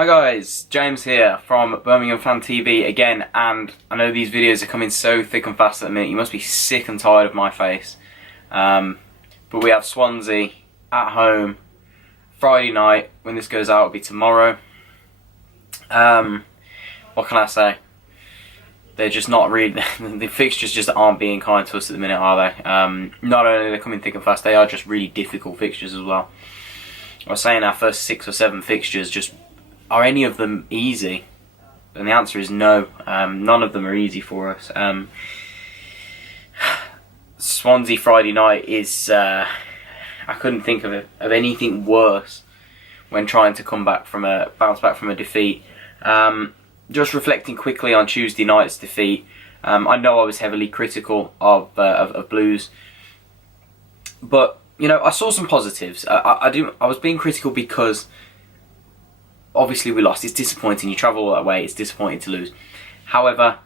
Hi guys, James here from Birmingham Fan TV again, and I know these videos are coming so thick and fast at the minute. You must be sick and tired of my face. But we have Swansea at home Friday night. When this goes out, it'll be tomorrow. What can I say? They're just not really, the fixtures just aren't being kind to us at the minute, are they? Not only are they coming thick and fast, they are just really difficult fixtures as well. I was saying our first 6 or 7 fixtures, just are any of them easy? And the answer is no. None of them are easy for us. Swansea Friday night is, I couldn't think of anything worse when trying to bounce back from a defeat. Just reflecting quickly on Tuesday night's defeat, I know I was heavily critical of Blues, but you know, I saw some positives. I was being critical because obviously we lost. It's disappointing. You travel all that way. It's disappointing to lose. However,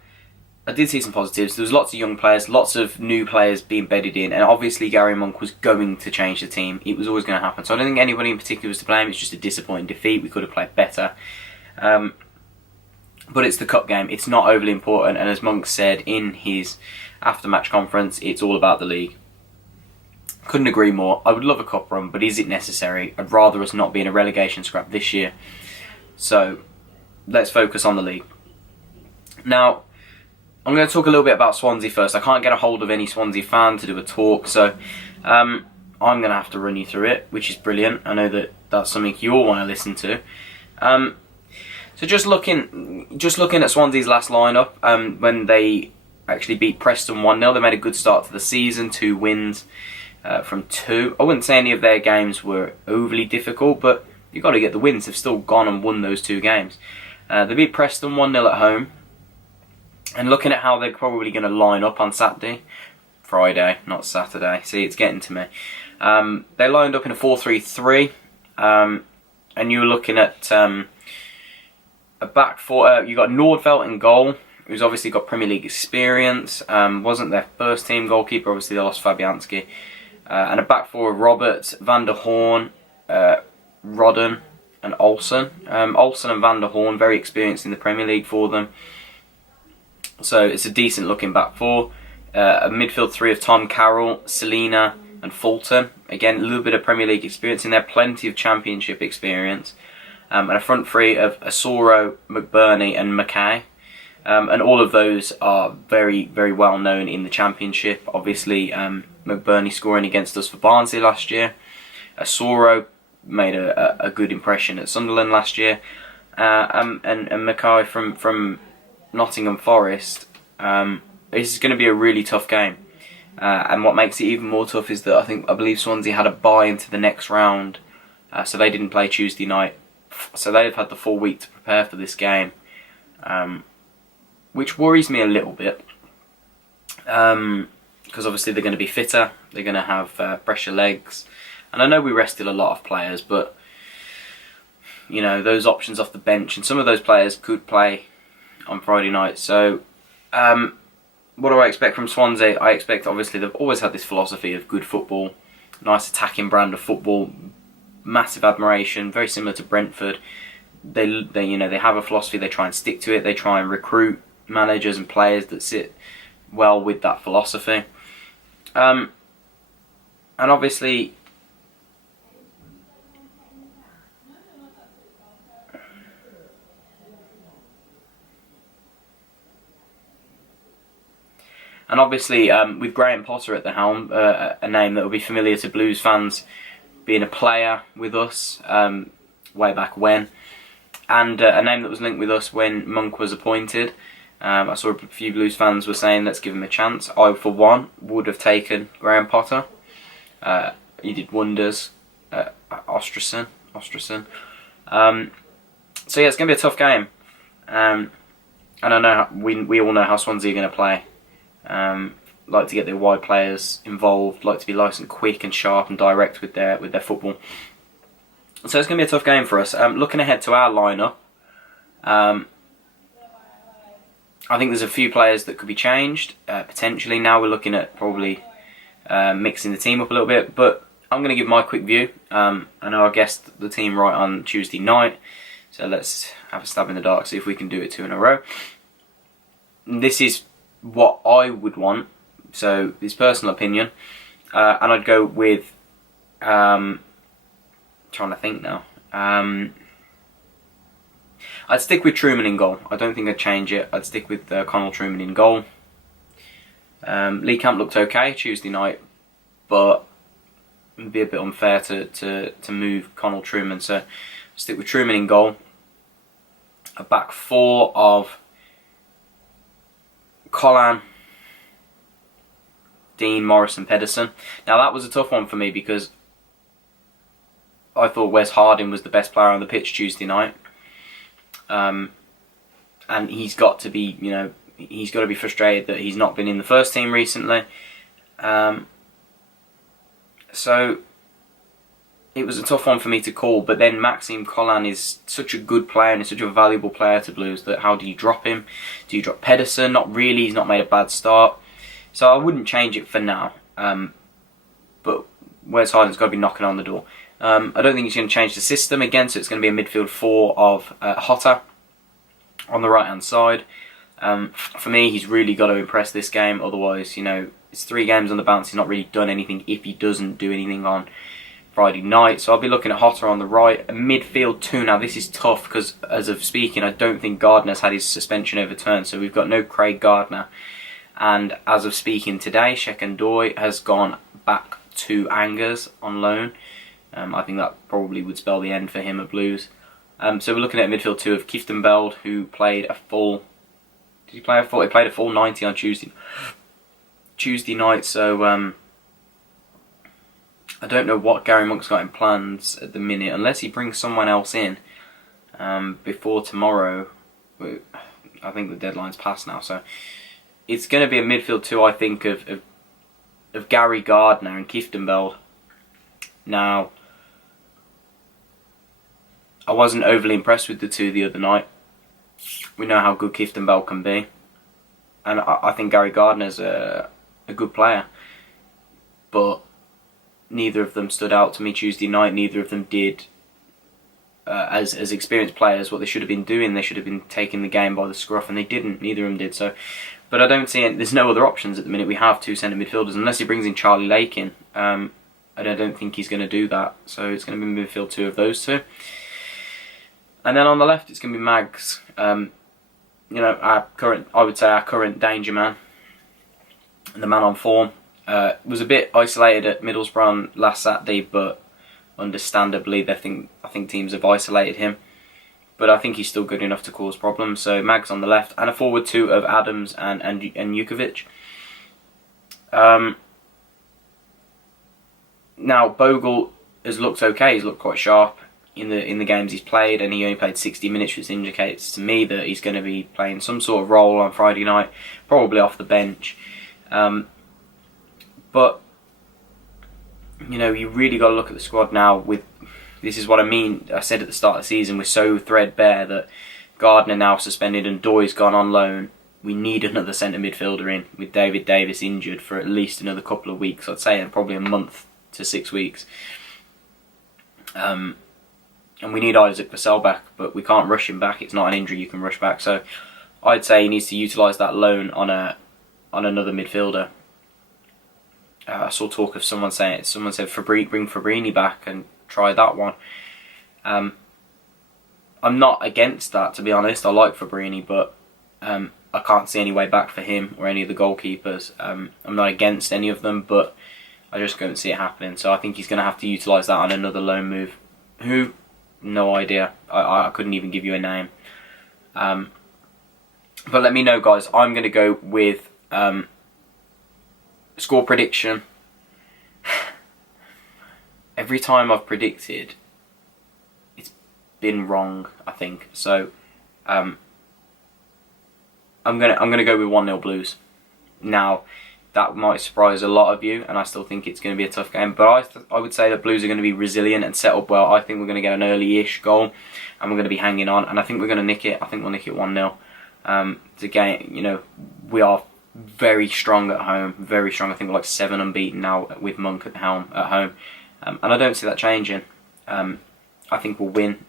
I did see some positives. There was lots of young players, lots of new players being bedded in, and obviously Gary Monk was going to change the team. It was always going to happen. So I don't think anybody in particular was to blame. It's just a disappointing defeat. We could have played better. But it's the cup game. It's not overly important. And as Monk said in his after-match conference, it's all about the league. Couldn't agree more. I would love a cup run, but is it necessary? I'd rather us not be in a relegation scrap this year. So let's focus on the league. Now, I'm going to talk a little bit about Swansea first. I can't get a hold of any Swansea fan to do a talk, so I'm going to have to run you through it, which is brilliant. I know that that's something you all want to listen to. So just looking at Swansea's last lineup, when they actually beat Preston 1-0, they made a good start to the season, 2 wins from 2. I wouldn't say any of their games were overly difficult, but you've got to get the wins. They've still gone and won those 2 games. They beat Preston 1-0 at home. And looking at how they're probably going to line up on Friday, not Saturday. See, it's getting to me. They lined up in a 4-3-3. And you were looking at a back four. You got Nordfeldt in goal, who's obviously got Premier League experience. Wasn't their first team goalkeeper. Obviously, they lost Fabianski. And a back four of Roberts, Van der Horn, Rodden, and Olsen. Olsen and Van der Horn, very experienced in the Premier League for them. So it's a decent looking back four. A midfield 3 of Tom Carroll, Selina, and Fulton. Again, a little bit of Premier League experience in there, plenty of Championship experience. And a front 3 of Asoro, McBurney, and Mackay. And all of those are very, very well known in the Championship. Obviously, McBurney scoring against us for Barnsley last year. Asoro made a good impression at Sunderland last year. And Mackay from Nottingham Forest. This is going to be a really tough game. And what makes it even more tough is that I believe Swansea had a bye into the next round. So they didn't play Tuesday night. So they've had the full week to prepare for this game, which worries me a little bit, because obviously they're going to be fitter, they're going to have fresher legs, and I know we rested a lot of players, but you know, those options off the bench, and some of those players could play on Friday night. So what do I expect from Swansea? I expect, obviously, they've always had this philosophy of good football, nice attacking brand of football, massive admiration, very similar to Brentford. They have a philosophy. They try and stick to it. They try and recruit managers and players that sit well with that philosophy. And obviously, with Graham Potter at the helm, a name that will be familiar to Blues fans, being a player with us way back when, and a name that was linked with us when Monk was appointed. I saw a few Blues fans were saying, let's give him a chance. I, for one, would have taken Graham Potter. He did wonders at Ostrasen. So yeah, it's going to be a tough game. And I know we all know how Swansea are going to play. Like to get their wide players involved, like to be nice and quick and sharp and direct with their football. So it's going to be a tough game for us. Looking ahead to our lineup, I think there's a few players that could be changed, potentially. Now we're looking at probably mixing the team up a little bit, but I'm going to give my quick view. I know I guessed the team right on Tuesday night, So let's have a stab in the dark, see if we can do it 2 in a row. This is what I would want, so it's personal opinion, and I'd go with, trying to think now, I'd stick with Truman in goal. I don't think I'd change it. I'd stick with Connell Truman in goal. Lee Camp looked okay Tuesday night, but it'd be a bit unfair to move Connell Truman, so stick with Truman in goal. A back 4 of Collan, Dean, Morris and Pedersen. Now that was a tough one for me because I thought Wes Harding was the best player on the pitch Tuesday night. And he's got to be, he's got to be frustrated that he's not been in the first team recently. So it was a tough one for me to call, but then Maxime Collan is such a good player and is such a valuable player to Blues that how do you drop him? Do you drop Pedersen? Not really, he's not made a bad start. So I wouldn't change it for now. But Wes Harding's got to be knocking on the door. I don't think he's going to change the system again, so it's going to be a midfield 4 of Hotter on the right hand side. For me, he's really got to impress this game, otherwise, it's 3 games on the bounce, he's not really done anything if he doesn't do anything on Friday night. So I'll be looking at Hotter on the right. A midfield 2, now this is tough because as of speaking, I don't think Gardner's had his suspension overturned, so we've got no Craig Gardner. And as of speaking today, Shekandoy has gone back to Angers on loan. I think that probably would spell the end for him at Blues. So we're looking at a midfield 2 of Kieftenbeld, who played a full... Did he play a full? He played a full 90 on Tuesday night, so I don't know what Gary Monk's got in plans at the minute, unless he brings someone else in before tomorrow. I think the deadline's passed now, so it's going to be a midfield 2, I think, of Gary Gardner and Kieftenbeld. Now, I wasn't overly impressed with the 2 the other night. We know how good Kieftenbeld can be, and I think Gary Gardner's a good player, but neither of them stood out to me Tuesday night. Neither of them did, as experienced players, what they should have been doing. They should have been taking the game by the scruff, and they didn't. Neither of them did. So, but I don't see there's no other options at the minute. We have 2 centre midfielders, unless he brings in Charlie Lake in. And I don't think he's going to do that. So it's going to be midfield 2 of those 2. And then on the left, it's going to be Mags. I would say our current danger man, and the man on form. Was a bit isolated at Middlesbrough last Saturday, but understandably, I think teams have isolated him. But I think he's still good enough to cause problems. So Mags on the left, and a forward 2 of Adams and Jukovic. Now Bogle has looked okay. He's looked quite sharp in the games he's played, and he only played 60 minutes, which indicates to me that he's going to be playing some sort of role on Friday night, probably off the bench. But you really got to look at the squad now. This is what I mean. I said at the start of the season, we're so threadbare that Gardner now suspended and Doy's gone on loan. We need another centre midfielder in, with David Davis injured for at least another couple of weeks. I'd say probably a month to 6 weeks. And we need Isaac Vassell back, but we can't rush him back. It's not an injury you can rush back. So I'd say he needs to utilise that loan on another midfielder. I saw talk of someone said bring Fabrini back and try that one. I'm not against that, to be honest. I like Fabrini, but I can't see any way back for him or any of the goalkeepers. I'm not against any of them, but I just couldn't see it happening. So I think he's going to have to utilise that on another loan move. Who? No idea. I couldn't even give you a name. But let me know, guys. I'm going to go with score prediction. Every time I've predicted, it's been wrong, I think. So I'm gonna go with 1-0 Blues. Now, that might surprise a lot of you, and I still think it's going to be a tough game. But I would say that Blues are going to be resilient and set up well. I think we're going to get an early-ish goal, and we're going to be hanging on. And I think we're going to nick it. I think we'll nick it 1-0. It's a game, we are very strong at home. Very strong. I think we're like 7 unbeaten now with Monk at the helm at home. And I don't see that changing. I think we'll win,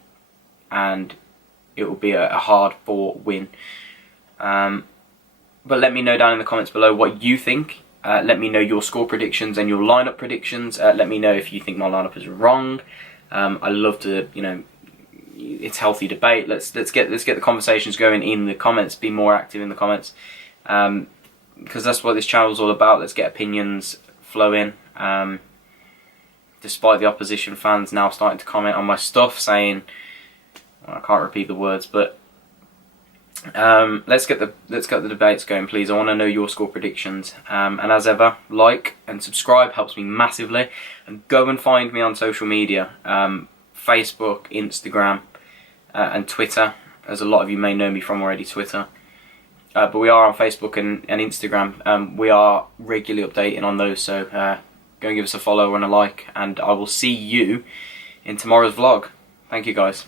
and it will be a hard-fought win. But let me know down in the comments below what you think. Let me know your score predictions and your lineup predictions. Let me know if you think my lineup is wrong. I love to, it's healthy debate. Let's get the conversations going in the comments. Be more active in the comments, because that's what this channel is all about. Let's get opinions flowing. Despite the opposition fans now starting to comment on my stuff, saying, well, I can't repeat the words, but let's get the debates going, please. I want to know your score predictions. And as ever, like and subscribe helps me massively. And go and find me on social media, Facebook, Instagram, and Twitter, as a lot of you may know me from already, Twitter. But we are on Facebook and Instagram. We are regularly updating on those, so go and give us a follow and a like, and I will see you in tomorrow's vlog. Thank you, guys.